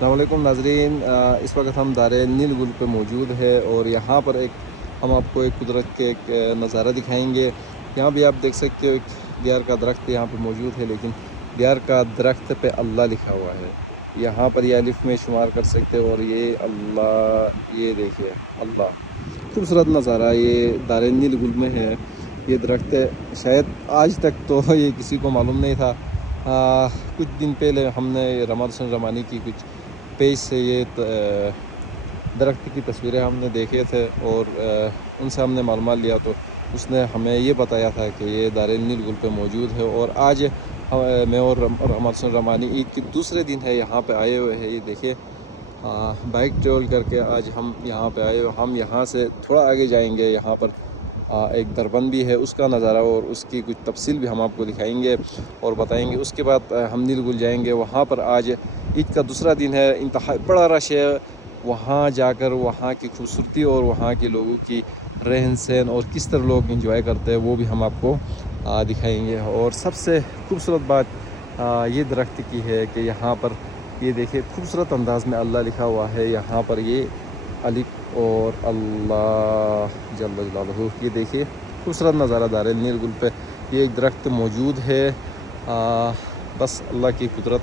अस्सलाम वालेकुम नाज़रीन, इस वक्त हम दारे नील गुल पे मौजूद है और यहाँ पर हम आपको एक कुदरत के एक नज़ारा दिखाएंगे। यहाँ भी आप देख सकते हो एक दियार का दरख्त यहाँ पे मौजूद है, लेकिन दियार का दरख्त पे अल्लाह लिखा हुआ है। यहाँ पर ये अलिफ में शुमार कर सकते हो और ये अल्लाह, ये देखिए अल्लाह। खूबसूरत नज़ारा ये दारे नील गुल में है। ये दरख्त शायद आज तक तो ये किसी को मालूम नहीं था। कुछ दिन पहले हमने रमाद हसन रमानी की कुछ पेज से ये दरख्त की तस्वीरें हमने देखे थे और उनसे हमने मालूमात लिया, तो उसने हमें ये बताया था कि ये दारे नील गुल पे मौजूद है। और आज मैं और रमाद हसन रमानी ईद के दूसरे दिन है यहाँ पे आए हुए हैं। ये देखिए बाइक ट्रेवल करके आज हम यहाँ पे आए हुए। हम यहाँ से थोड़ा आगे जाएंगे, यहाँ पर एक दरबंद भी है, उसका नज़ारा और उसकी कुछ तफसील भी हम आपको दिखाएंगे और बताएंगे। उसके बाद हम नील गुल जाएंगे। वहाँ पर आज ईद का दूसरा दिन है, इंतहा बड़ा रश है। वहाँ जाकर वहाँ की खूबसूरती और वहाँ के लोगों की रहन सहन और किस तरह लोग इंजॉय करते हैं वो भी हम आपको दिखाएंगे। और सबसे खूबसूरत बात ये दरख्त की है कि यहाँ पर ये देखिए खूबसूरत अंदाज में अल्लाह लिखा हुआ है। यहाँ पर ये अलिफ और अल्लाह जल्ल जलालहू। ये देखिए खूबसूरत नज़ारा दारे नील गुल पे ये एक दरख्त मौजूद है। बस अल्लाह की कुदरत